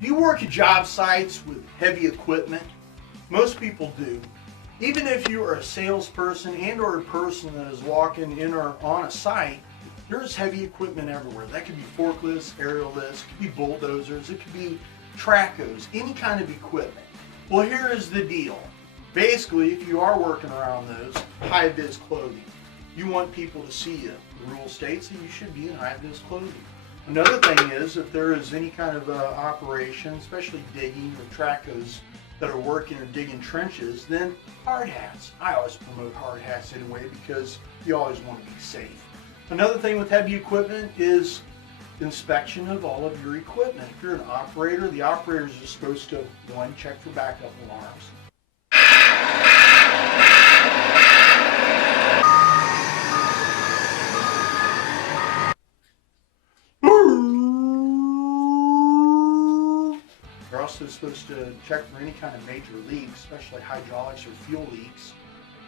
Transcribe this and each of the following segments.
You work at job sites with heavy equipment? Most people do. Even if you are a salesperson and or a person that is walking in or on a site, there's heavy equipment everywhere. That could be forklifts, aerial lifts, it could be bulldozers, it could be tracos, any kind of equipment. Well, here is the deal. Basically, if you are working around those, high-vis clothing. You want people to see you. The rule states that you should be in high-vis clothing. Another thing is, if there is any kind of operation, especially digging or tracos that are working or digging trenches, then hard hats. I always promote hard hats anyway because you always want to be safe. Another thing with heavy equipment is inspection of all of your equipment. If you're an operator, the operators are supposed to, one, check for backup alarms. They're also supposed to check for any kind of major leaks, especially hydraulics or fuel leaks.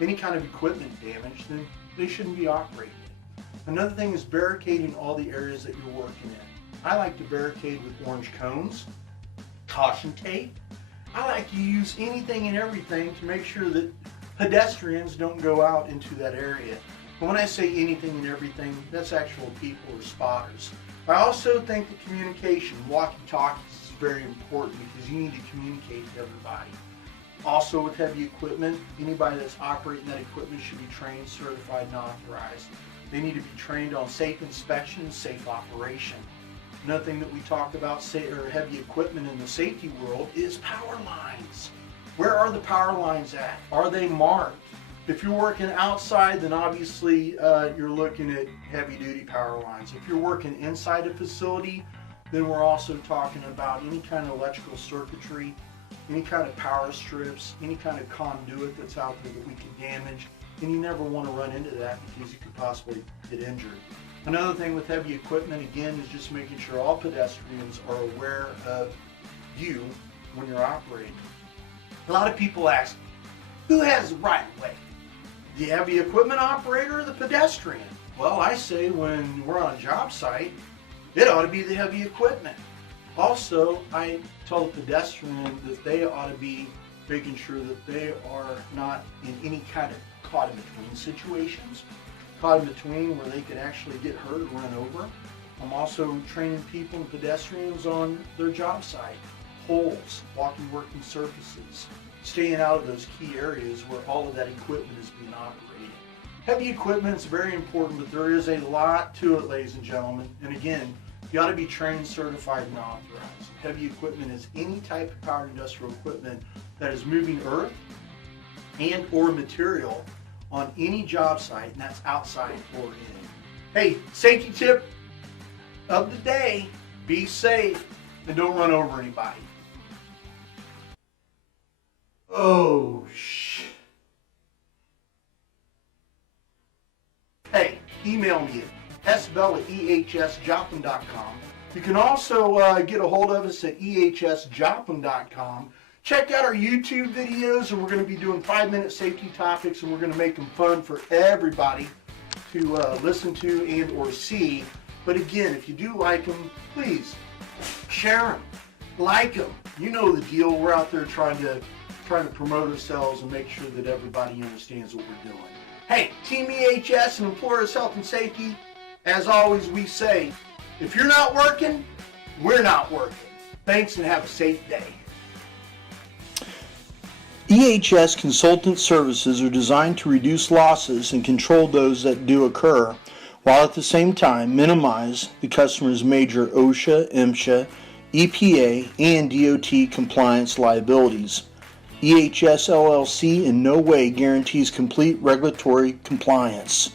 Any kind of equipment damage, then they shouldn't be operating it. Another thing is barricading all the areas that you're working in. I like to barricade with orange cones, caution tape. I like to use anything and everything to make sure that pedestrians don't go out into that area. And when I say anything and everything, that's actual people or spotters. I also think that communication, walkie-talkies, is very important because you need to communicate to everybody. Also with heavy equipment, anybody that's operating that equipment should be trained, certified, and authorized. They need to be trained on safe inspection, safe operation. Another thing that we talk about heavy equipment in the safety world is power lines. Where are the power lines at? Are they marked? If you're working outside, then obviously you're looking at heavy duty power lines. If you're working inside a facility, then we're also talking about any kind of electrical circuitry, any kind of power strips, any kind of conduit that's out there that we can damage, and you never want to run into that because you could possibly get injured. Another thing with heavy equipment, again, is just making sure all pedestrians are aware of you when you're operating. A lot of people ask, who has the right of way? The heavy equipment operator or the pedestrian? Well, I say when we're on a job site, it ought to be the heavy equipment. Also, I tell the pedestrian that they ought to be making sure that they are not in any kind of caught in between situations. Caught in between where they could actually get hurt or run over. I'm also training people and pedestrians on their job site. Holes, walking working surfaces, staying out of those key areas where all of that equipment is being operated. Heavy equipment is very important, but there is a lot to it, ladies and gentlemen. And again, you ought to be trained, certified, and authorized. Heavy equipment is any type of powered industrial equipment that is moving earth and or material on any job site, and that's outside or in. Hey, safety tip of the day, be safe and don't run over anybody. Oh, shit. Hey, email me at sbell@ehsjoplin.com. You can also get a hold of us at ehsjoplin.com. Check out our YouTube videos, and we're going to be doing 5-minute safety topics, and we're going to make them fun for everybody to listen to and or see. But again, if you do like them, please share them, like them. You know the deal. We're out there trying to promote ourselves and make sure that everybody understands what we're doing. Hey, Team EHS and Employers Health and Safety, as always we say, if you're not working, we're not working. Thanks and have a safe day. EHS consultant services are designed to reduce losses and control those that do occur, while at the same time minimize the customer's major OSHA, MSHA, EPA, and DOT compliance liabilities. EHS LLC in no way guarantees complete regulatory compliance.